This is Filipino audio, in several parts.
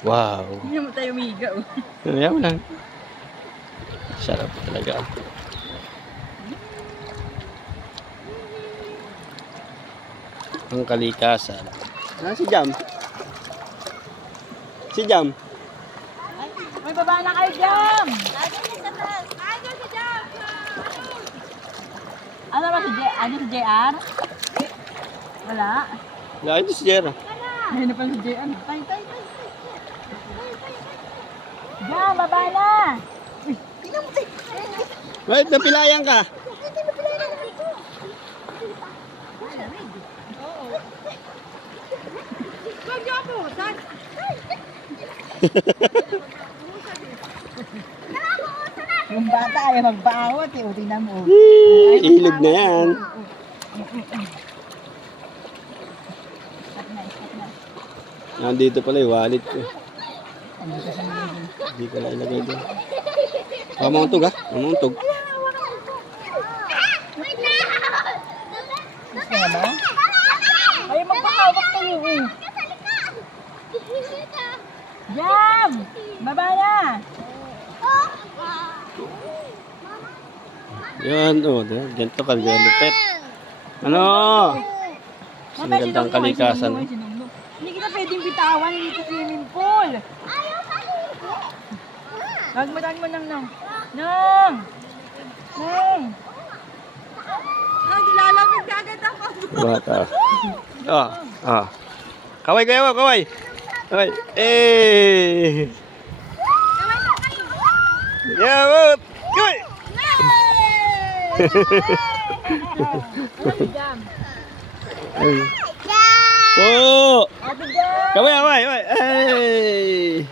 Wow. Hindi mo tayo umiga. Ayaw lang. Sarap talaga. Ang kalikasan. Ah, si Jam. Si Jam. May baba na kayo, Jam! Ano ba si JR? Ano si JR? Wala. Lagi si Jera. Ayun na pala si JR. Tay. Jam, baba na! Uy, tingnan mo tayo. Wait, napilayan ka. Huwag niyo ako, saan? Yung bata ayaw magbawat eh. O, tingnan mo. Ilog na yan. Nandito pala yung wallet ko. Hindi ko na ilagay doon. Mamauntog ha? Mamauntog. Gusto nga ba? Ayaw magpakawak kayo eh. Jam! Baba na! Yan, oh. Ganito ka, galupet. Ano? Sa magandang kalikasan. Hindi kita pwedeng bitawan, hindi ito swimming pool. Gagmataan mo nang. Nang! Nilalamig ka agad ako. Bata. Ah. Kaway, kaway. Kaway. Eh. Yeah, kaway. Oh. Kaway. Hey.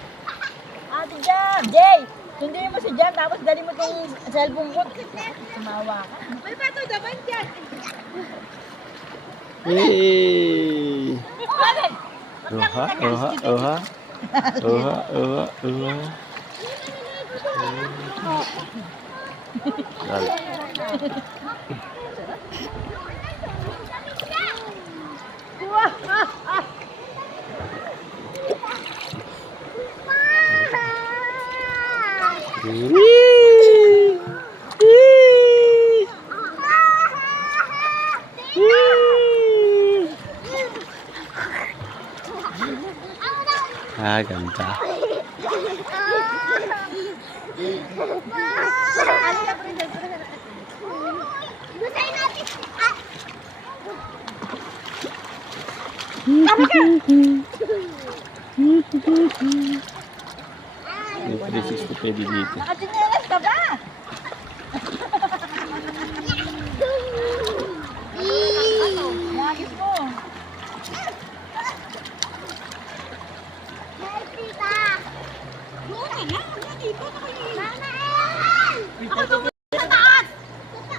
Ate Jam! Jay! Sundin mo si Jam, tapos dali mo itong cellphone ko. Sumawa ka. May pato naman dyan! Hey. Oha. Ah, ganda. May 360 pwede dito. Nakatinelas ka ba? Nagis mo. Ako doon sa taas! Sa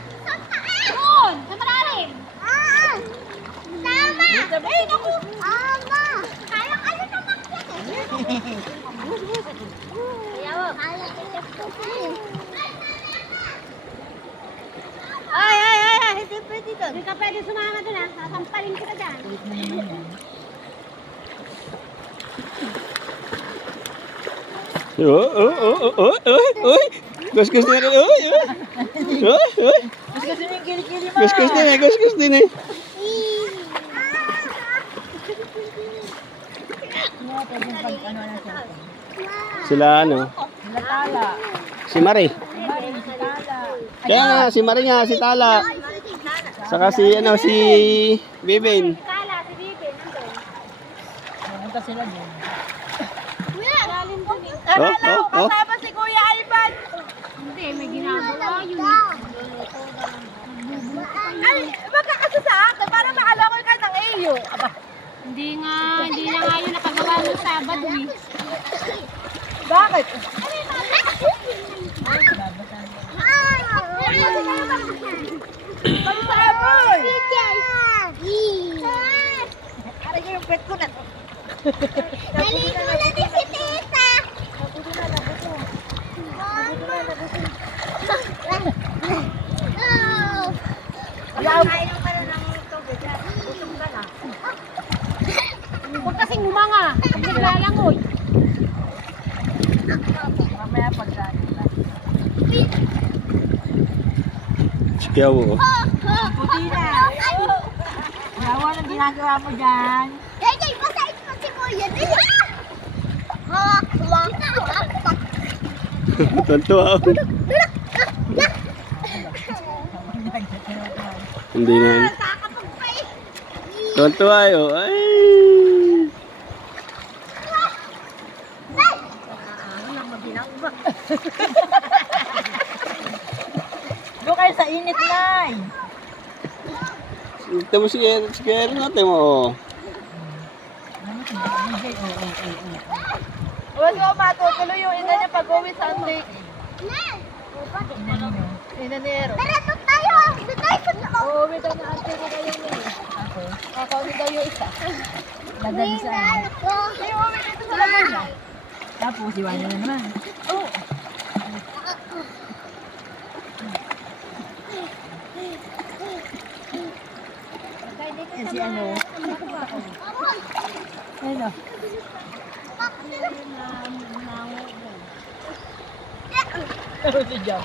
taas! Doon! Sa malalim! Sama! Eh, naku! Ama! Kayang ano naman yan eh! Ay! Hindi pwede doon. Hindi ka pwede sumama doon ha. Sasampalin kita dyan. Uy! Gus din na. Uy! Gusto yung kilikili mo. Gus din eh. Sila ano? Sila Tala. Si Marie. Si Tala. Kaya nga, si Marie nga, si Tala. Saka si Bibin. Tala, si Bibi, nandun. Pumunta sila doon. Lalim doon eh. Akala ko kasama si Kuya Alban. Hindi, may ginagawa yun. Ay, magkakaso sa akin para makalokol ka ng iyo. Aba. Hindi na nga yun nakagawa ng Sabado eh. Bakit? Pagsaboy! Aray ko yung pet ko na to. Naligo na din si Tita. Mamaya pagdaan na. Sige ako. Puti na. Yawa ng ginagawa mo dyan. Gay, masait mo si Kuya. Tuntua ako. Hindi na yun. Tuntua ayo. Ay. Doon kayo sa init, Nay. Ito mo sige natin mo. Huwag mo matutuloy yung ina niya pag-uwi Sunday. Inanero. Tara, doon tayo. Doon tayo sa loob. Uuwi daw na ate ko kayo yun. Ako? Kakauli daw yung isa. Lagan sa ano. Ay, uuwi dito sa lagan na. Tapos, iwanan na naman. Oo. Yan si ano. Ano? Ano si Jam?